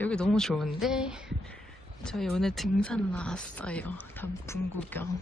여기 너무 좋은데 저희 오늘 등산 나왔어요. 단풍 구경.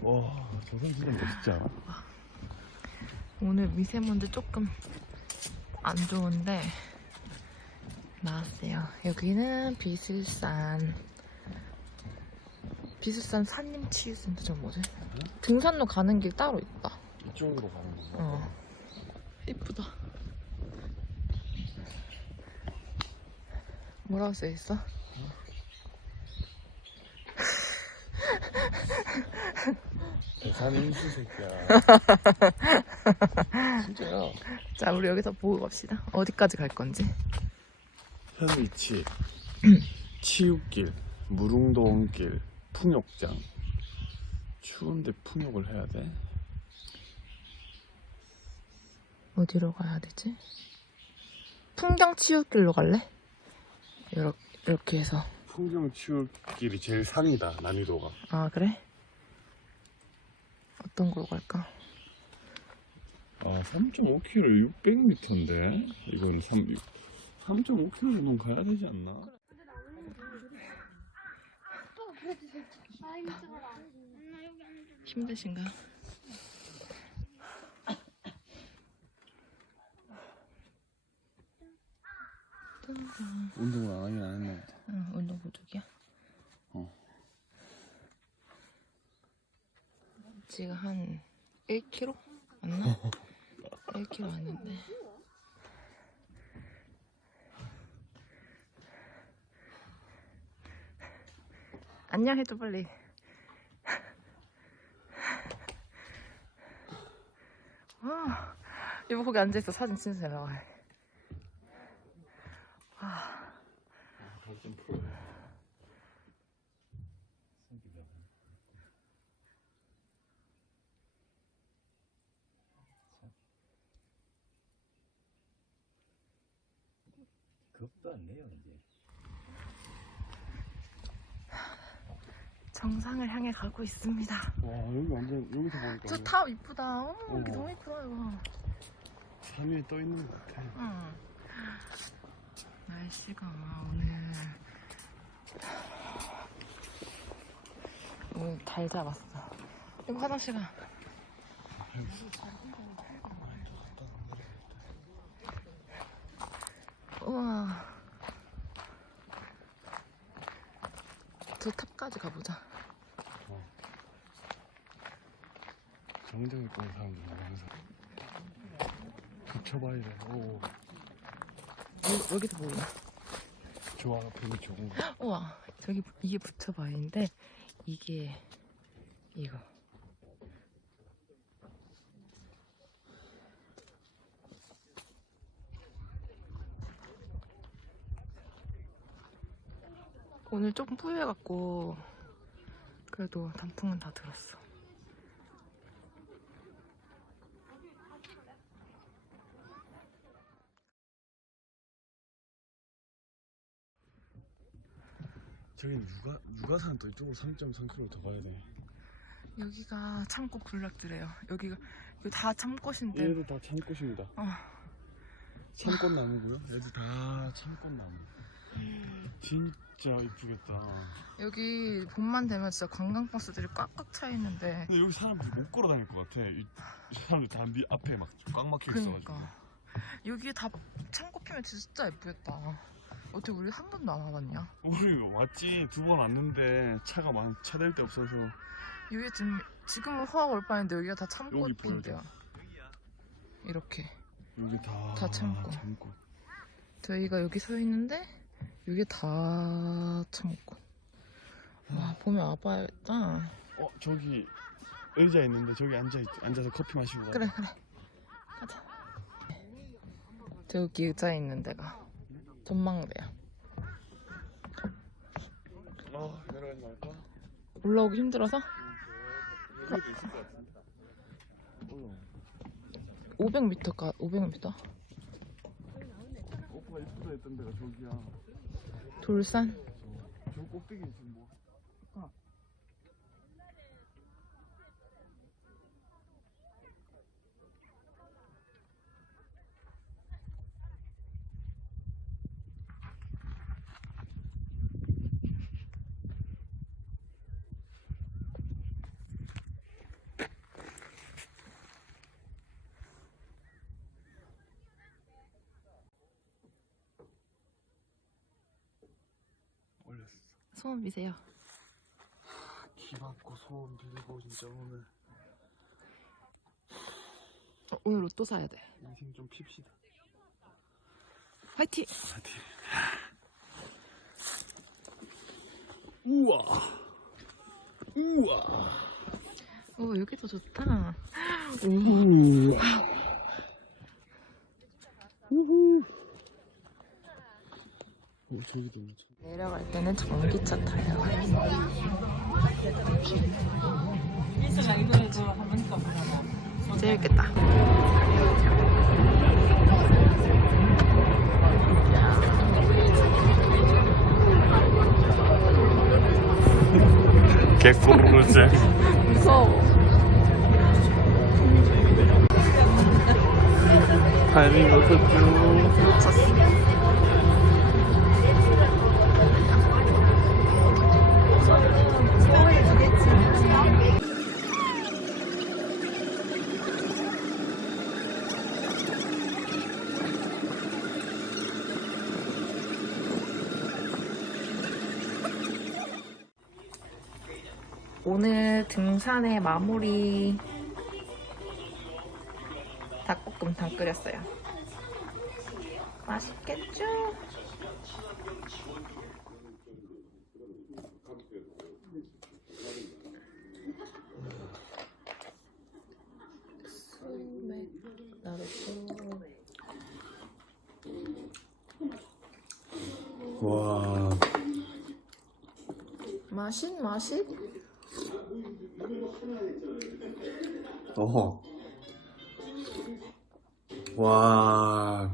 와, 저건 진짜 멋있지 않아? 오늘 미세먼지 조금 안 좋은데 나왔어요. 여기는 비슬산 비슬산 산림 치유센터 저 뭐지? 등산로 가는 길 따로 있다. 이쪽으로 가는 건가? 어. 이쁘다. 뭐라고 써 있어? 대산 인 수 새끼야. 진짜야. 자, 우리 여기서 보고 갑시다. 어디까지 갈 건지. 현 위치. 치읓길, 무릉도원길, 풍욕장. 추운데 풍욕을 해야 돼? 어디로 가야 되지? 풍경 치유길로 갈래? 이렇게, 이렇게 해서. 풍경 치읓길이 제일 상이다, 난이도가. 아, 그래? 어떤 걸로 갈까? 아, 3.5km 600m인데? 이건 3, 3.5km 정도는 가야 되지 않나? 힘드신가? 운동을 안 하긴 안 했나 보다. 응, 운동 부족이야. 어. 지금 한 1km? 맞나? 1km 왔는데. 안녕 해줘 빨리. 아, 이거 거기 앉아있어 사진 진짜 잘 나와. 발좀 풀어. 겁도 안 내요 이제. 정상을 향해 가고 있습니다. 와, 여기 완전, 여기서 보니까. 저 탑 이쁘다. 어머, 여기 어. 너무 이쁘다 이거. 산 위에 떠 있는 것 같아. 응. 날씨가 오늘 오늘 잘 잡았어. 이거 화장실 가. 우와. 저 탑까지 가보자. 정정이 보는 사람들 많아서. 붙여봐, 이래. 오, 여기, 여기도 보이네. 좋아, 별로 좋은 거. 우와, 저기 이게 부처바위인데 이게 이거. 오늘 조금 뿌여갖고 그래도 단풍은 다 들었어. 저기는 육아, 육아산 또 이쪽으로 3.3km 더 가야 돼. 여기가 참꽃 군락지래요. 여기가 여기 다 참꽃인데 얘도 다 참꽃입니다. 어. 참꽃 나무고요. 얘도 다 참꽃 나무. 진짜 이쁘겠다. 여기 봄만 되면 진짜 관광버스들이 꽉꽉 차 있는데 근데 여기 사람들이 못 걸어 다닐 것 같아. 이, 이 사람들 다네 앞에 막 꽉 막혀 있어가지고. 그러니까 여기 다 참꽃 피면 진짜 예쁘겠다. 어떻게 우리 한 번도 안 와봤냐? 우리 왔지 두 번 왔는데 차가 많 차댈 데 없어서 여기 지금 지금은 화가 올 뻔했는데 여기가 다 참꽃 여기 핀대요. 이렇게 여기 다, 다 참꽃. 참꽃. 저희가 여기 서 있는데 여기 다 참꽃. 와 봄에 와봐야겠다. 어 저기 의자 있는데 저기 앉아 있, 앉아서 커피 마시고 가. 그래 그래 가자. 저기 의자 있는 데가 전망대야. 아 내려가지 말까? 올라오기 힘들어서 여기도 있을 것 같은데. 올라. 500m가 500m 오빠가 이쁘다 했던 데가 저기야. 돌산 저, 저 꼭대기 지금 소원 비세요. 기 막고 소원 빌고 진짜 오늘 어, 오늘 로또 사야 돼. 인생 좀 핍시다. 화이팅! 우와. 우와. 오 여기 더 좋다. 우와. 우후. 어, 저기도 있네. 내려갈 때는 전기차 타요. 재밌겠다. 개꿀르제. 무서워. 타이밍 어떻죠? 놓쳤어. 오늘 등산의 마무리 닭볶음탕 끓였어요. 맛있겠죠? 와. 맛있 맛있 어허. 와.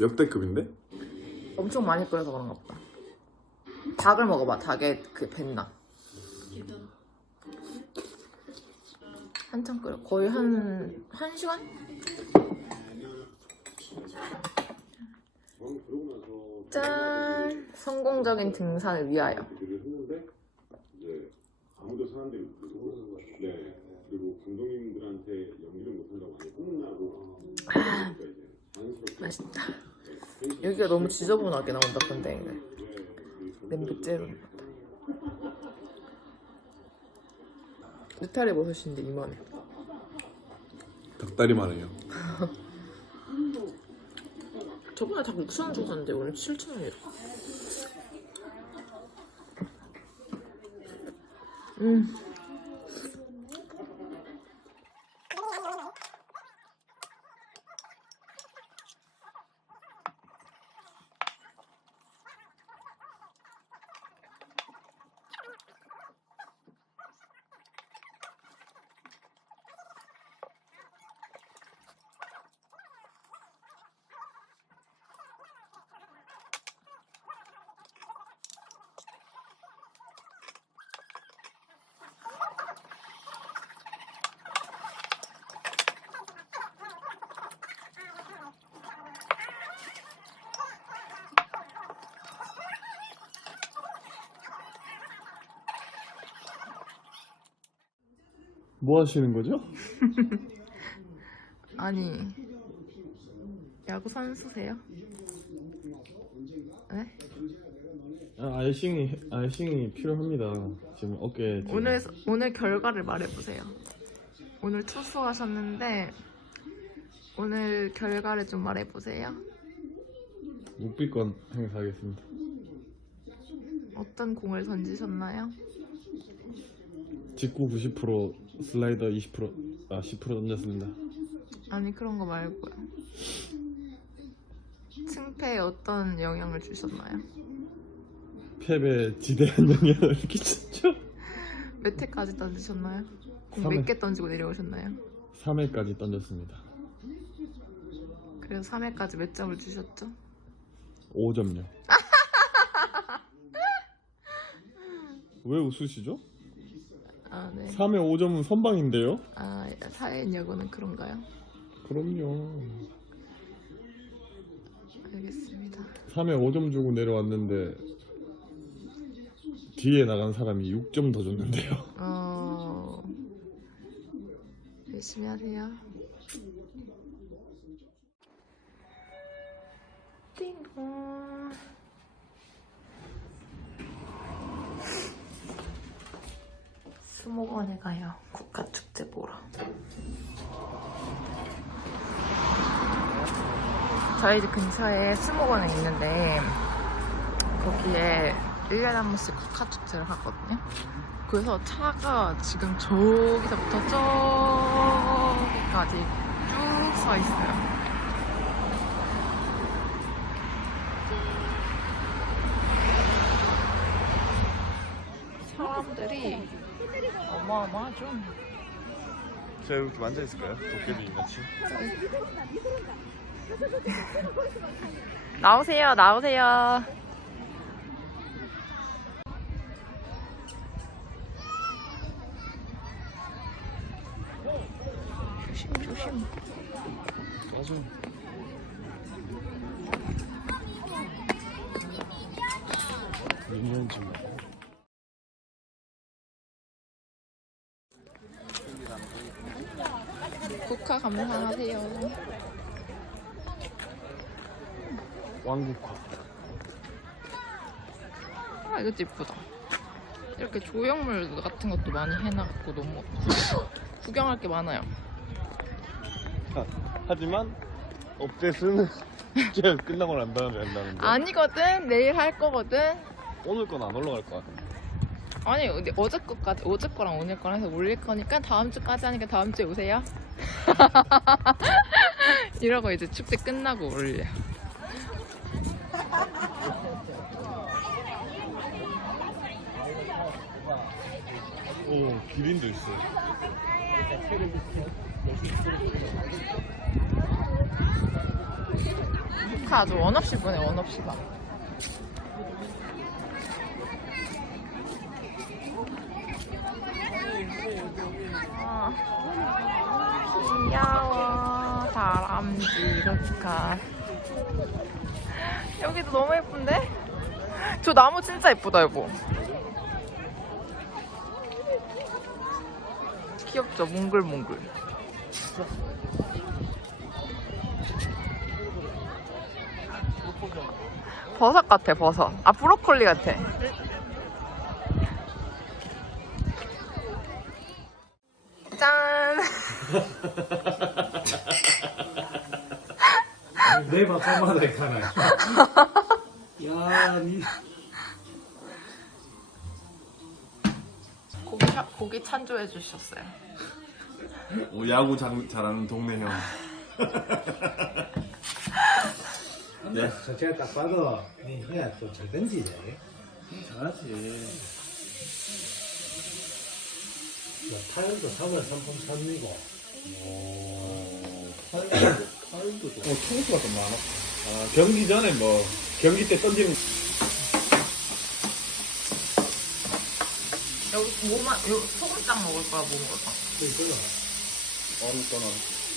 역대급인데? 엄청 많이 끓여서 그런가 보다. 닭을 먹어봐. 닭의 그 뱃나. 한참 끓여. 거의 한, 한 시간? 짠! 성공적인 등산을 위하여. 일을 했는데 이제 아무도 사람들이 모르고 네 그리고 감독님들한테 연기를 못한다고 많이 혼나고 그러니까 이제 자연스럽게 맛있다. 여기가 너무 지저분하게 나온다, 근데. 냄비째로. 느타리 버섯인데 이만해. 닭다리만 해요. 저번에 닭 6,000원 주고 샀는데 오늘 7,000원이라. 음. 뭐 하시는 거죠? 아니 야구 선수세요? 네? 아, 아이싱이 아이싱이 필요합니다. 지금 어깨 지금 오늘 오늘 결과를 말해보세요. 오늘 투수하셨는데 오늘 결과를 좀 말해보세요. 묵비권 행사하겠습니다. 어떤 공을 던지셨나요? 직구 90% 슬라이더 20%아 10% 던졌습니다. 아니 그런 거 말고요. 승패에 어떤 영향을 주셨나요? 패배에 지대한 영향을 끼쳤죠. 몇 회까지 던지셨나요? 공삼 회. 몇개 던지고 내려오셨나요? 3회까지 던졌습니다. 그래서 3회까지 몇 점을 주셨죠? 5점요. 왜 웃으시죠? 아 네. 3회 5점은 선방인데요? 아 사회인 야구는 그런가요? 그럼요. 알겠습니다. 3회 5점 주고 내려왔는데 뒤에 나간 사람이 6점 더 줬는데요. 어 열심히 하세요. 띵동. 수목원에 가요. 국가축제 보러. 저희 집 근처에 수목원에 있는데 거기에 1년에 한 번씩 국가축제를 하거든요. 그래서 차가 지금 저기서부터 저기까지 쭉 서 있어요. 사람들이 어마어마하죠. 제가 이렇게 앉아 있을까요? 도깨비 같이. 나오세요, 나오세요. 조심, 조심. 아주. 국화 감상하세요. 왕국화. 아, 이것도 이쁘다. 이렇게 조형물 같은 것도 많이 해놔갖고 너무 구경, 구경할 게 많아요. 하, 하지만 업데이트는 제가 끝나고 난 다음에 한다는데 아니거든. 내일 할 거거든. 오늘 건 안 올라갈 것 같아. 아니 근데 어제 거까지 어제 거랑 오늘 거랑 해서 올릴 거니까 다음 주까지 하니까 다음 주에 오세요. 이러고 이제 축제 끝나고 올려. 오 기린도 있어. 다 아주 원 없이 보내 원 없이 봐. 아, 귀여워 다람쥐 루카 여기도 너무 예쁜데? 저 나무 진짜 예쁘다 여보. 귀엽죠? 몽글몽글. 버섯 같아 버섯. 아 브로콜리 같아. 짠 내 밥상마다 있잖아. 야, 니. 고기, 사- 고기 찬조해 주셨어요 오 야구 잘, 잘하는 동네 형. 네. 저 제가 딱 봐도, 니 해야 또잘 던지네. 잘하지. 야, 타일도 3월 3품 3이고. 파일도 어, 총수가 좀 많아. 아, 경기 전에 뭐, 경기 때 던지는. 여기 뭐만 요 소금장 먹을 거야 뭐 먹을 거야 이거는 어느 거는.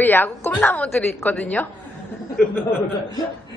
여기 야구 꿈나무들이 있거든요